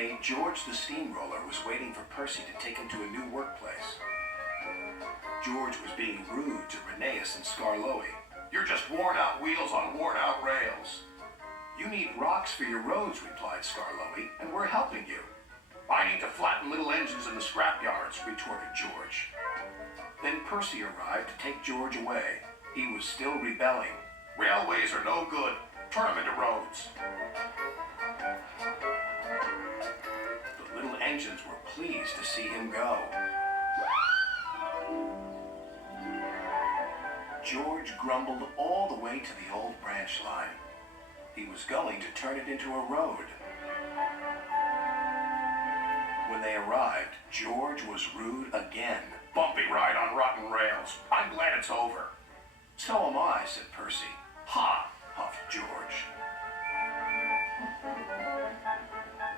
day, George the steamroller was waiting for Percy to take him to a new workplace. George was being rude to Runaways and Skarloey. You're just worn-out wheels on worn-out rails. You need rocks for your roads, replied Skarloey, and we're helping you. I need to flatten little engines in the scrapyards, retorted George. Then Percy arrived to take George away. He was still rebelling. Railways are no good. Turn them into roads. The little engines were pleased to see him go. George grumbled all the way to the old branch line. He was going to turn it into a road. When they arrived, George was rude again. Bumpy ride on rotten rails. I'm glad it's over. So am I, said Percy. Ha! Huffed George.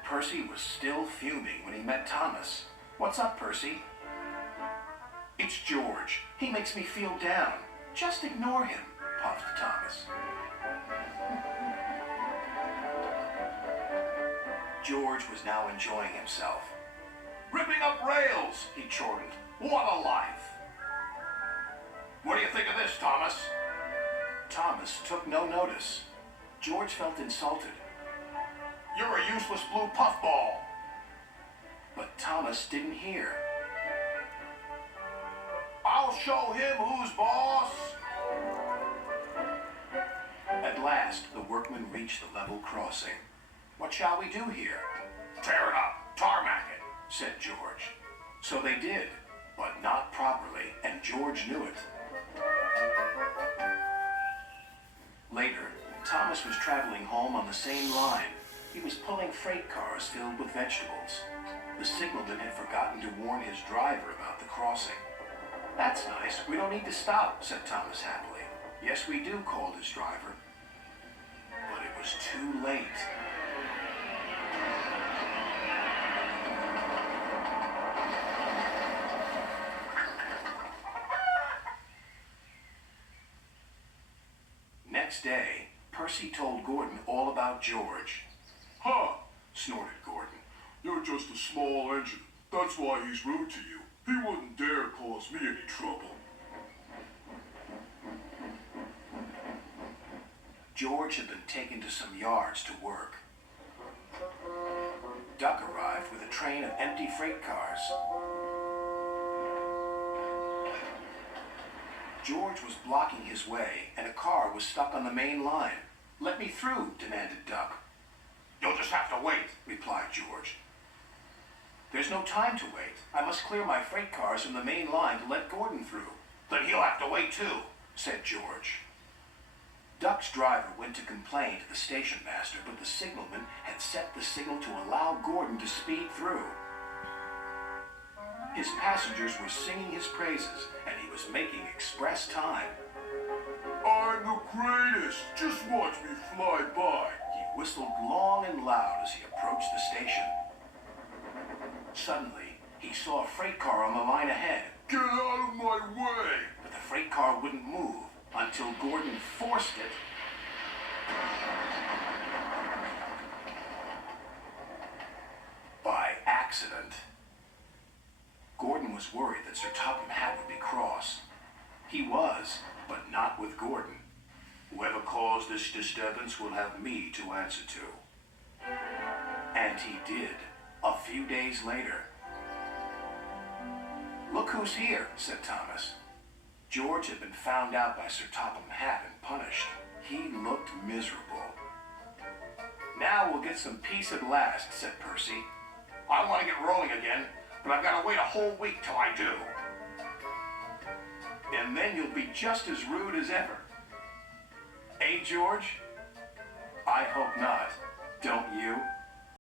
Percy was still fuming when he met Thomas. What's up, Percy? It's George. He makes me feel down. Just ignore him, puffed Thomas. George was now enjoying himself. Ripping up rails, he chortled. What a life! What do you think of this, Thomas? Thomas took no notice. George felt insulted. You're a useless blue puffball. But Thomas didn't hear. I'll show him who's boss. At last, the workmen reached the level crossing. What shall we do here? Tear it up, tarmac it, said George. So they did, but not properly, and George knew it. Later, Thomas was traveling home on the same line. He was pulling freight cars filled with vegetables. The signalman had forgotten to warn his driver about the crossing. That's nice. We don't need to stop, said Thomas happily. Yes, we do, called his driver. But it was too late. Next day, Percy told Gordon all about George. Huh, snorted Gordon. You're just a small engine. That's why he's rude to you. He wouldn't dare cause me any trouble. George had been taken to some yards to work. Duck arrived with a train of empty freight cars. George was blocking his way, and a car was stuck on the main line. Let me through, demanded Duck. You'll just have to wait, replied George. There's no time to wait. I must clear my freight cars from the main line to let Gordon through. Then he'll have to wait too, said George. Duck's driver went to complain to the station master, but the signalman had set the signal to allow Gordon to speed through. His passengers were singing his praises, and he was making express time. I'm the greatest! Just watch me fly by! He whistled long and loud as he approached the station. Suddenly, he saw a freight car on the line ahead. Get out of my way! But the freight car wouldn't move until Gordon forced it. By accident. Gordon was worried that Sir Topham Hatt would be cross. He was, but not with Gordon. Whoever caused this disturbance will have me to answer to. And he did, a few days later. Look who's here, said Thomas. George had been found out by Sir Topham Hatt and punished. He looked miserable. Now we'll get some peace at last, said Percy. I want to get rolling again, but I've got to wait a whole week till I do. And then you'll be just as rude as ever. Eh, George? I hope not. Don't you?